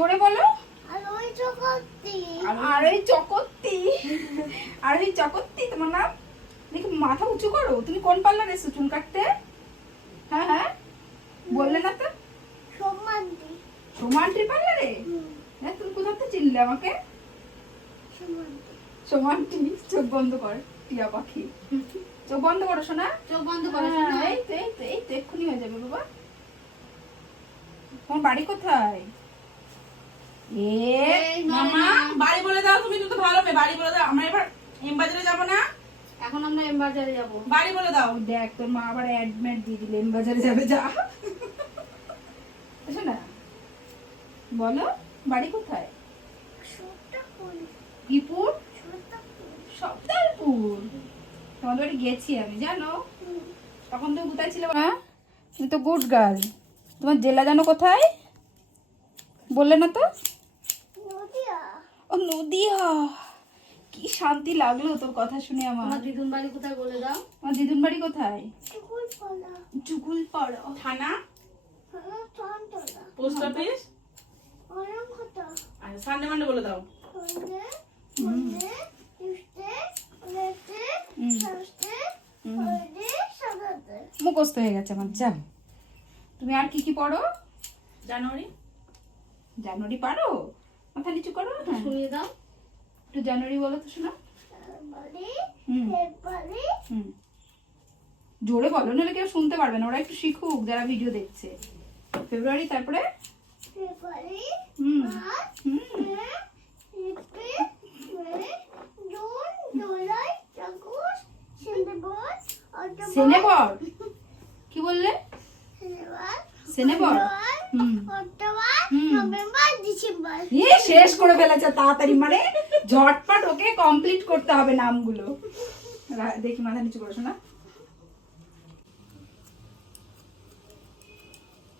জোরে বলো। আর ওই চকত্তি। আর ওই চকত্তি। তোমার নাম? দেখি মাথা উঁচু করো? তুমি কোন পার্লার এসো চুল কাটতে? হ্যাঁ হ্যাঁ। বললে না তো। সমান্তি পার্লারে? হ্যাঁ তুমি কোথা থেকে চিনলে আমাকে? সমান্তি সোমান্টি চোখ বন্ধ কর টিয়া পাখি। চোখ বন্ধ করো শোনা চোখ বন্ধ করো হ্যাঁ, এই তো এই তো এই তো এক্ষুনি হয়ে যাবে বাবা। তোমার বাড়ি কোথায়? এ মামা বাড়ি বলে দাও তুমি তো ভালো মেয়ে বাড়ি বলে দাও। আমরা এবার এম বাজারে যাব না? এখন আমরা এম বাজারে যাব। বাড়ি বলে দাও। দেখ তোর মা আবার অ্যাডমিট দিয়ে দিলেন বাজারে যাবে যা। না। বলো বাড়ি কোথায়? সপ্তাহপুর তোমাদের বাড়ি গেছি আমি জানো? তখন তো কোথায় ছিল হ্যাঁ তুমি তো গুড গার্ল। তোমার জেলা জানো কোথায়? বললে না তো? নদিয়া কি শান্তি লাগল তোর কথা শুনে আমার। আমার দিদুন বাড়ি কোথায় বলে দাও? আমার দিদুন বাড়ি কোথায়? চুকুল পালা পাড়া থানা হ্যাঁ পোস্ট অফিস সানডে মানডে বলে দাও। মুখস্থ হয়ে গেছে আমার যা তুমি আর কি কি পড়ো? জানুয়ারি? জানুয়ারি পারো? মাথা নিচু করো হ্যাঁ। শুনিয়ে দাও। একটু জানুয়ারি বলো তো শোনা। জোরে বলো নাহলে কেউ শুনতে পারবে না ওরা একটু শিখুক যারা ভিডিও দেখছে। ফেব্রুয়ারি তারপরে? সেনেবর? কি বললে? সেনেবর? হুম। শেষ করে ফেলেছে তাড়াতাড়ি মানে ঝটপট ওকে কমপ্লিট করতে হবে নামগুলো। দেখি মাথা নিচু করে শোনা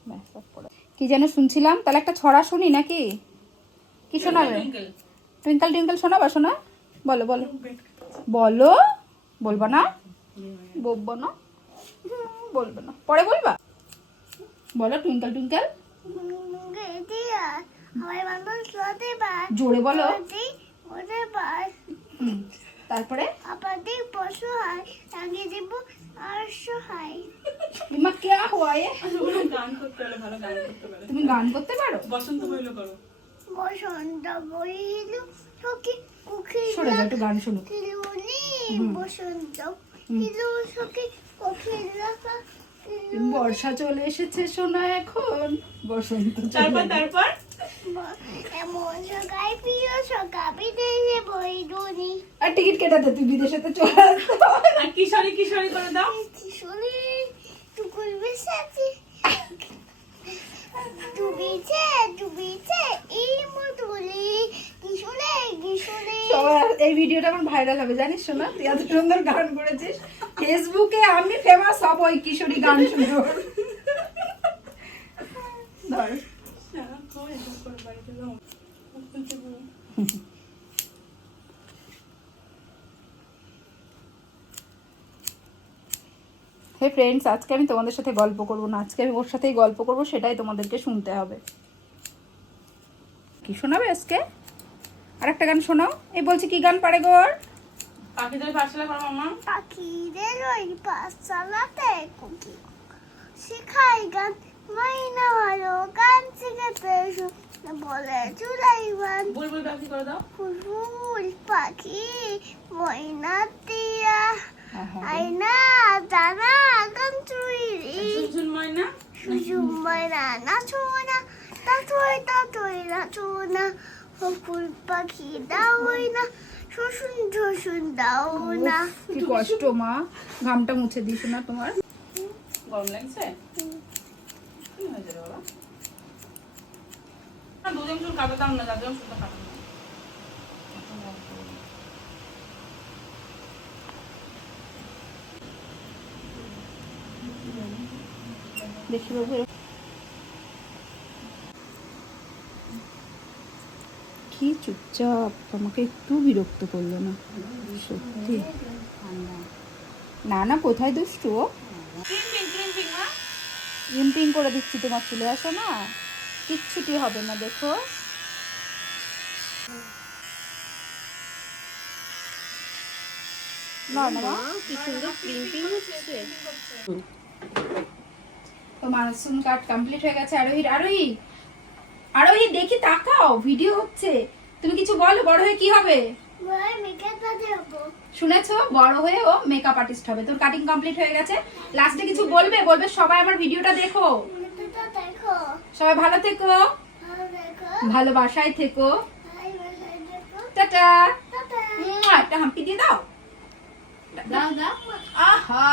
ব্যাস, কি যেন শুনছিলাম তাহলে একটা ছড়া শুনি নাকি? কি শোনাবে. টুইঙ্কল। টুইঙ্কল শোনাবা শোনা বলো বলো। বলো বলবা না? বলব না? বলব না। পরে বলবা? বলো টুইঙ্কল টুইঙ্কল। জোরে বলো। তারপরে? আপনাদের পশু হয় লাগিয়ে দেব আর সহায় বিমা কে হুয়া গান করতে হলে ভালো গান করতে পারে তুমি গান করতে পারো? বসন্ত বইল করো বসন্ত বইল সখী কুকি সরে যাও একটু গান শুনুক কিলুনি বসন্ত। কিলু সখী কুকি রাখা বর্ষা চলে এসেছে সোনা এখন। বসন্ত চলে তারপর তারপর? আর টিকিট কেটাতে তুই বিদেশে তো চলে। আর কিশোরী কিশোরী করে দাও। শুনি এই ভিডিওটা আমার ভাইরাল হবে, জানিস শোনা তুই এত সুন্দর গান করেছিস। ফেসবুকে আমি ফেমাস হব, ওই কিশোরী গান শুনে। ধর। হে ফ্রেন্ডস আজকে আমি তোমাদের সাথে গল্প করব না। আজকে আমি ওর সাথেই গল্প করব, সেটাই তোমাদেরকে শুনতে হবে। কি শোনাবে আজকে? আর একটা গান শোনাও এই বলছি কি গান পারে গো পাখিদের পাঠশালা করো মামা পাখিদের ওই পাঠশালাতে কুকি। শেখাই গান মাইনা ভালো গান শিখেতে বলে চুলাই গান বুলবুল পাখি করে দাও। ফুল পাখি ময়না টিয়া আহা। আইনা দানা গান চুইরি। ঝুনঝুন ময়না? সুজুম্বাই না নাচো না। তাতই তাতই নাচো না। ফুল পাখি দাওই না দাও না। কি কষ্ট মা ঘামটা মুছে দিস না তোমার। গরম লাগছে? কি হয়েছে বাবা? না দুজন চুল কাটাতাম না যাদের চুলটা কাটাতাম দেখি কি চুপচাপ। আমাকে একটু বিরক্ত করল না। সত্যি। না না, কোথায় দুষ্টু? ও ইমটিং করে দিচ্ছি তোমার চলে, আসো না। কিচ্ছুটি হবে না, দেখো। না না, মা। কি সুন্দর প্রিন্টিং হচ্ছে তো মানসুন কাট কমপ্লিট হয়ে গেছে আরোহীর আরোহী। আরোহী দেখি তাকাও ভিডিও হচ্ছে। তুমি কিছু বলো বড় হয়ে কি হবে? শুনেছো? বড় হয়ে ও মেকআপ আর্টিস্ট হবে। তোর কাটিং কমপ্লিট হয়ে গেছে? লাস্টে কিছু বলবে? বলবে সবাই আমার ভিডিওটা দেখো। সবাই ভালো থেকো। ভালোবাসায় থেকো। টাটা। একটা হাম্পি দিয়ে দাও। দাও দাও। আহা।